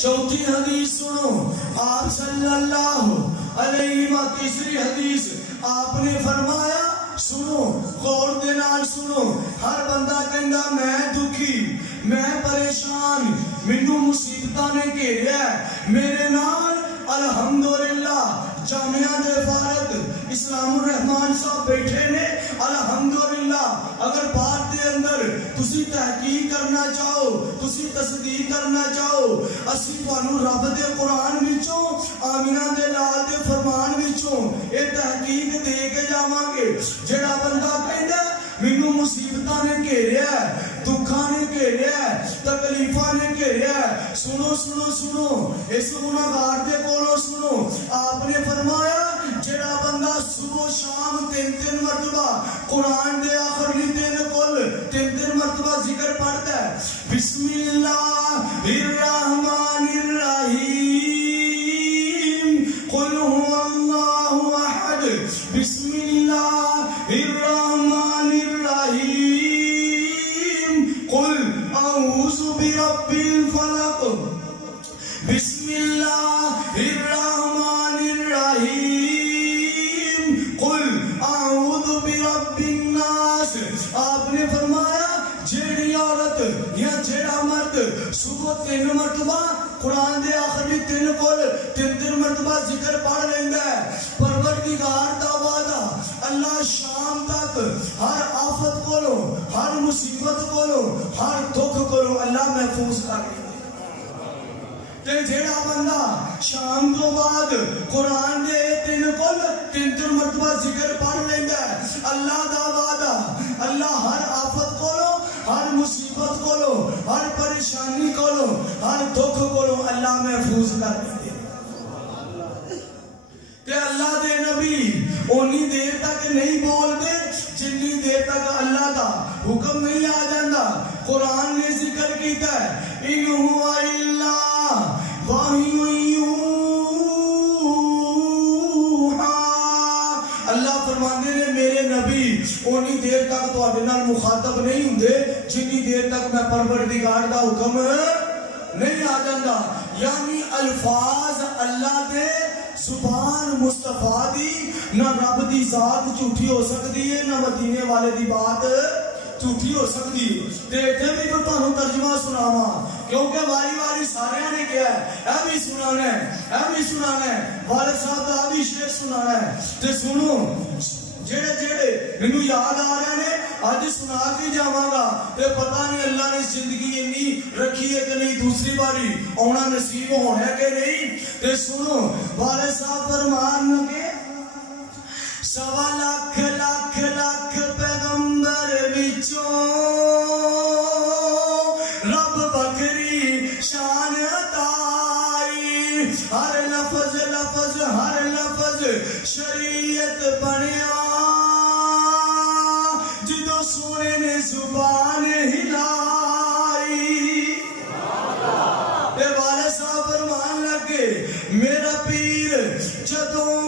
چوتھی حدیث سنو، آپ صلی اللہ علیہ وسلم تیسری حدیث آپ نے فرمایا، سنو غور دے نال سنو، ہر بندہ کہندا میں دکھی، میں پریشان، مینوں مصیبتاں نے گھیریا ہے، میرے نال الحمدللہ جامعہ دے فارغ اسلام الرحمان صاحب بیٹھے نے، الحمدللہ اگر بات دے اندر تسی تحقیق کرنا چاہو، تسی تصدیق کرنا چاہو، اسی تانوں رب دے قرآن وچوں آمینہ دے لال دے فرمان وچوں اے تحقیق دے کے جاواں گے۔ جڑا بندہ کہندا مینوں مصیبتاں نے گھیریا ہے، دکھاں نے گھیریا ہے، تکلیفاں نے گھیریا ہے، سنو سنو سنو اس گناہگار دے کولوں سنو، آپ نے فرمایا جڑا بندہ صبح و شام تین مرتبہ قرآن دے آخری دن کل تین مرتبہ ذکر پڑھتا ہے، بسم اللہ الرحمن الرحیم، قل هو اللہ احد، بسم اللہ الرحمن الرحیم، قل اعوذ برب الفلق، بسم اللہ الرحمن الرحیم، قل اعوذ برب الناس۔ آپ نے فرمایا جیڑی عورت یا جیڑا مرد صبح 3 مرتبہ قرآن دے آخری 3 کول 3 مرتبہ ذکر پڑھ لیندہ ہے، پروردگار دا وعدہ اللہ شام تک ہر آفت کولو، ہر مصیبت کولو، ہر دکھ کولو اللہ محفوظ کر دے۔ تے جیڑا بندہ شام تو بعد قرآن دے 3 کول 3 مرتبہ ذکر پڑھ لیندہ ہے، اللہ دا وعدہ اللہ ہر آفت کولو، ہر مصیبت کولو، ہر پریشانی کولو، ہر دکھ کولو اللہ محفوظ کر دے۔ تے اللہ دے نبی اونی دیر تک نہیں بول دے جنی دیر تک اللہ دا حکم نہیں آ جاندہ۔ قرآن نے ذکر کیتا ہے ان ہوا الا وحی یوحا، اللہ فرماندے نے میرے نبی اونی دیر تک تو اپنے نال مخاطب نہیں ہوندے جنی دیر تک میں پروردگار دا حکم نہیں آ جاندہ، یعنی الفاظ اللہ دے زبان مصطفیٰ دی نہ رب دی ذات جھوٹی ہو سکتی ہے، نہ مدینے والے دی بات جھوٹی ہو سکتی ہے۔ تے اتنے بھی میں تانوں ترجمہ سناواں کیونکہ واری واری سارے نے کیا ہے، اے بھی سنانا ہے، اے بھی سنانا ہے، والد صاحب دا بھی شیخ سنانا ہے۔ تے سنو جڑے جڑے مینوں یاد آ رہے نے آج سنا کے جاواں گا، تے پتہ نہیں اللہ نے زندگی انی رکھی ہے کہ نہیں، دوسری باری آنا نصیب ہونا ہے کہ نہیں۔ تے سنو والد صاحب فرمان لگے 1.25 لاکھ لاکھ لاکھ پیغمبر وچوں رب بکری شان عطائی، ہر لفظ لفظ ہر لفظ شریعت بنیا، جدو سونے نے زبان ہلائی۔ تے والد صاحب فرمان لگے میرا پیر جدوں